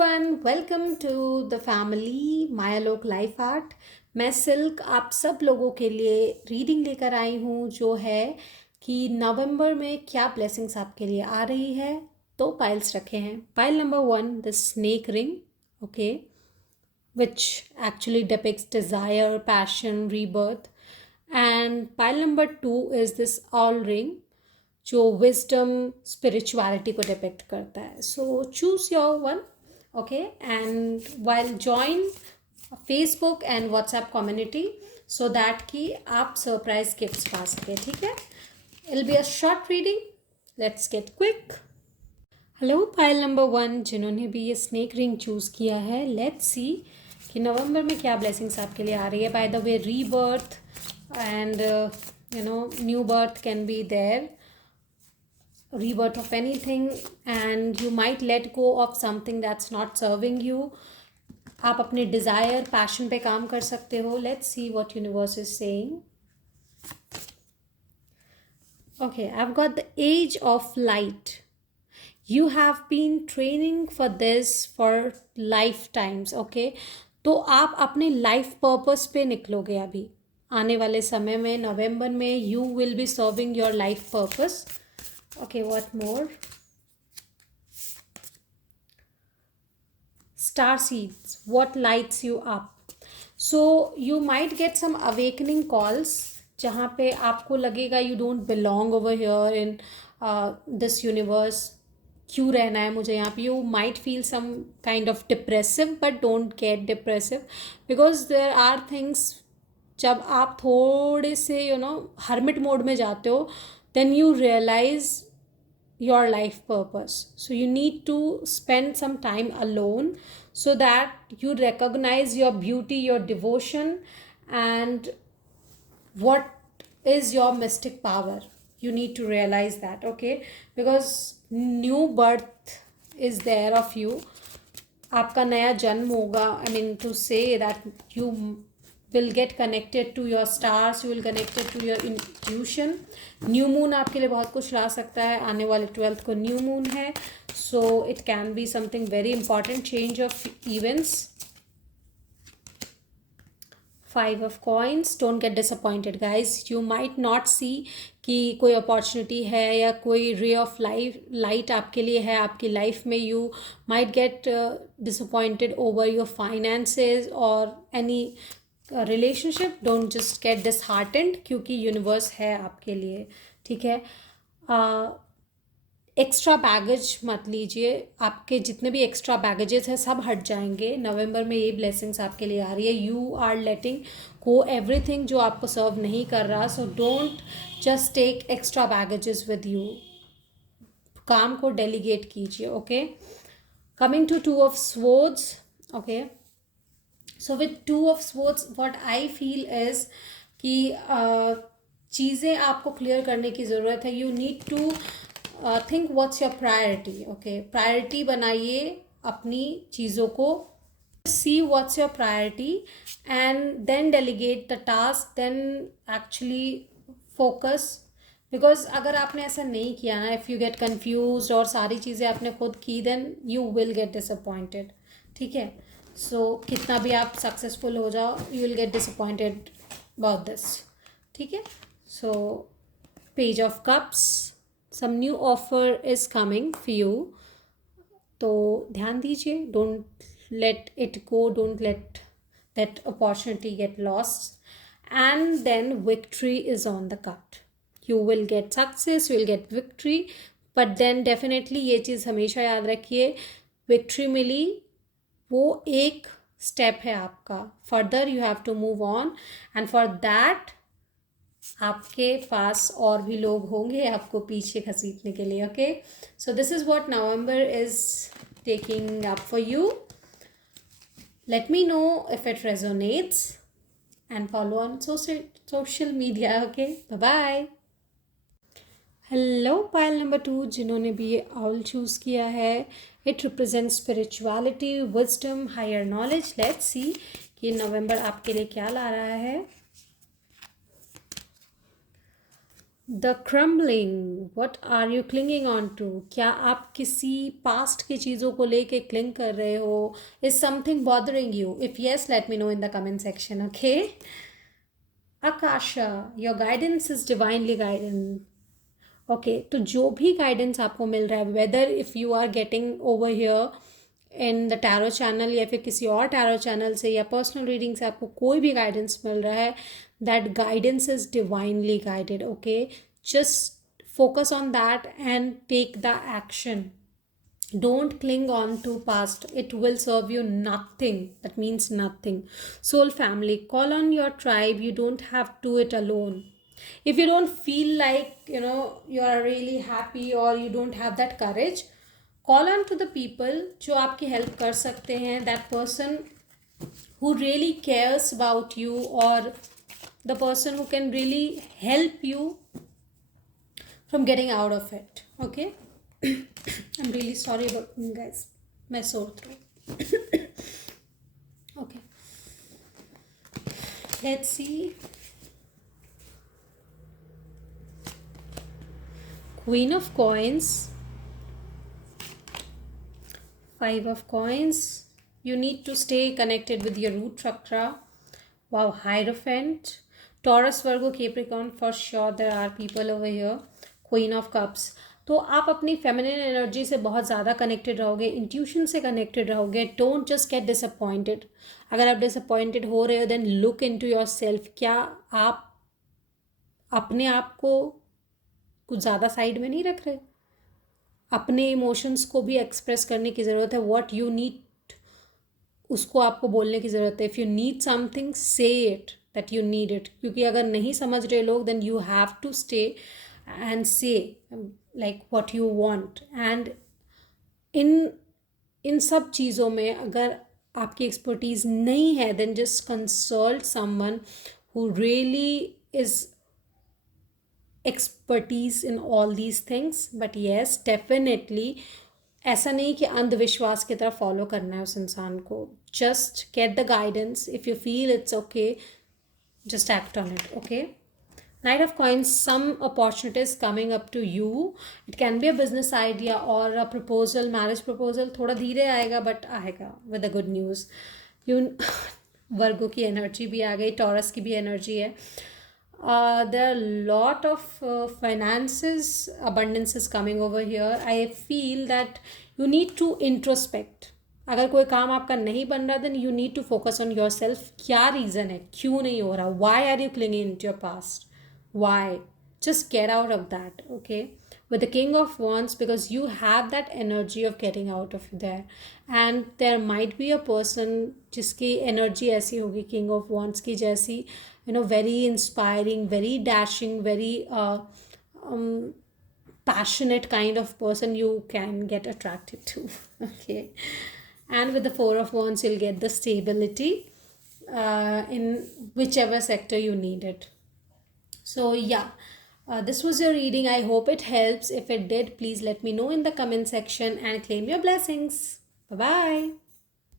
Everyone, welcome to the family Mayalok life art. मैं सिल्क आप सब लोगों के लिए रीडिंग लेकर आई हूँ जो है कि नवंबर में क्या ब्लेसिंग्स आपके लिए आ रही है। दो पाइल्स रखे हैं। Pile number 1 the snake ring, okay, which actually depicts desire, passion, rebirth. And pile number 2 is this all ring जो wisdom, spirituality को डिपेक्ट करता है. So choose your one, okay, and while join Facebook and WhatsApp community so that कि आप surprise gifts पा सके. ठीक है, it'll be a short reading. Let's get quick. Hello pile number 1 जिन्होंने भी ये स्नेक रिंग चूज़ किया है, लेट्स सी कि नवंबर में क्या ब्लेसिंग्स आपके लिए आ रही है. By the way, rebirth and new birth can be there, rebirth of anything, and you might let go of something that's not serving you. आप अपने डिज़ायर पैशन पे काम कर सकते हो. Let's see what universe is saying. Okay, I have got the age of light. You have been training for this for lifetimes, okay? तो आप अपने लाइफ पर्पस पे निकलोगे अभी आने वाले समय में. नवंबर में you will be serving your life purpose. Okay, what more? Star seeds, what lights you up? So you might get some awakening calls जहाँ पे आपको लगेगा you don't belong over here in this universe. क्यों रहना है मुझे यहाँ पे. You might feel some kind of depressive, but don't get depressive because there are things. जब आप थोड़े से हर्मिट मोड में जाते हो, then you realise your life purpose. So you need to spend some time alone so that you recognize your beauty, your devotion, and what is your mystic power. You need to realize that, okay? Because new birth is there of you. आपका नया जन्म होगा. I mean to say that you will get connected to your stars, you will connected to your intuition. New moon आपके लिए बहुत कुछ ला सकता है. आने वाले 12th को न्यू मून है, so it can be something very important, change of events. 5 of coins. Don't get disappointed guys. You might not see कि कोई अपॉर्चुनिटी है या कोई रे ऑफ लाइट आपके लिए है आपकी लाइफ में. You might get disappointed over your finances और any relationship. Don't just get disheartened क्योंकि यूनिवर्स है आपके लिए. ठीक है, एक्स्ट्रा बैगेज मत लीजिए. आपके जितने भी एक्स्ट्रा बैगेजेस हैं सब हट जाएंगे. नवंबर में ये ब्लेसिंग्स आपके लिए आ रही है. You are letting go everything जो आपको सर्व नहीं कर रहा. So don't just take extra baggages with you. काम को डेलीगेट कीजिए. Okay, coming to 2 of swords. Okay, so with 2 of swords what I feel is कि चीज़ें आपको क्लियर करने की ज़रूरत है. You need to think what's your priority. Okay, priority बनाइए अपनी चीज़ों को. See what's your priority and then delegate the task, then actually focus. Because अगर आपने ऐसा नहीं किया ना, इफ़ यू गेट कन्फ्यूज और सारी चीज़ें आपने खुद की, then you will get disappointed. ठीक है, सो कितना भी आप सक्सेसफुल हो जाओ, you will get disappointed about this. ठीक है, so page of cups, some new offer is coming for you. तो ध्यान दीजिए. don't let it go, don't let that opportunity get lost. And then victory is on the cut. You will get success, you will get victory, but then definitely ये चीज़ हमेशा याद रखिए, victory मिली वो एक step है आपका. further you have to move on, and for that आपके पास और भी लोग होंगे आपको पीछे घसीटने के लिए. Okay, so this is what November is taking up for you. Let me know if it resonates and follow on social media. Okay, bye bye. Hello pile number 2 जिन्होंने भी ये आउल चूज़ किया है. It represent spirituality, wisdom, higher knowledge. Let's see कि November आपके लिए क्या ला रहा है. The crumbling, what are you clinging on to, क्या आप किसी पास्ट की चीज़ों को लेके क्लिंग कर रहे हो? Is something bothering you? If yes, let me know in the comment section. Okay, Akasha, your guidance is divinely guidance. Okay, तो जो भी गाइडेंस आपको मिल रहा है, whether if you are getting over here in the tarot channel या फिर किसी और टैरो चैनल से या पर्सनल रीडिंग से आपको कोई भी गाइडेंस मिल रहा है, that guidance is divinely guided. Okay, just focus on that and take the action. Don't cling on to past, it will serve you nothing. That means nothing. Soul family, call on your tribe. You don't have to do it alone. If you don't feel like you are really happy or you don't have that courage, call on to the people जो आपकी help कर सकते हैं. That person who really cares about you, or the person who can really help you from getting out of it. Okay. I'm really sorry about guys, my sore throat. Okay, let's see. Queen of coins, 5 of coins. You need to stay connected with your root chakra. Wow, Hierophant, Taurus, Virgo, Capricorn, for sure there are people over here. Queen of Cups, तो आप अपनी feminine energy से बहुत ज़्यादा connected रहोगे, intuition से connected रहोगे. Don't just get disappointed. अगर आप डिसअपॉइंटेड हो रहे हो, then look into yourself. क्या आप अपने आप को कुछ ज़्यादा साइड में नहीं रख रहे? अपने इमोशंस को भी एक्सप्रेस करने की ज़रूरत है. व्हाट यू नीड, उसको आपको बोलने की ज़रूरत है. If you need something, say it that you need it. क्योंकि अगर नहीं समझ रहे लोग, then you have to stay and say like what you want. And इन सब चीज़ों में अगर आपकी एक्सपर्टीज़ नहीं है, then just consult someone who really is expertise in all these things. But yes, definitely ऐसा नहीं कि अंधविश्वास की तरह फॉलो करना है उस इंसान को. just get the guidance. if you feel it's okay, just act on it. Okay. Knight of Coins, some opportunities coming up to you. It can be a business idea or a proposal, marriage proposal. थोड़ा धीरे आएगा but आएगा with the good news. वर्गो की energy भी आ गई, taurus की भी energy है. There are a lot of finances abundances coming over here. I feel that you need to introspect. अगर कोई काम आपका नहीं बन रहा, then you need to focus on yourself. क्या रीज़न है, क्यों नहीं हो रहा? Why are you clinging to your past? Why? Just get out of that. Okay, with the King of Wands, because you have that energy of getting out of there. And there might be a person जिसकी energy ऐसी होगी King of Wands की जैसी, very inspiring, very dashing, very passionate kind of person you can get attracted to. Okay. And with the Four of Wands, you'll get the stability in whichever sector you need it. So yeah, this was your reading. I hope it helps. If it did, please let me know in the comment section and claim your blessings. Bye bye.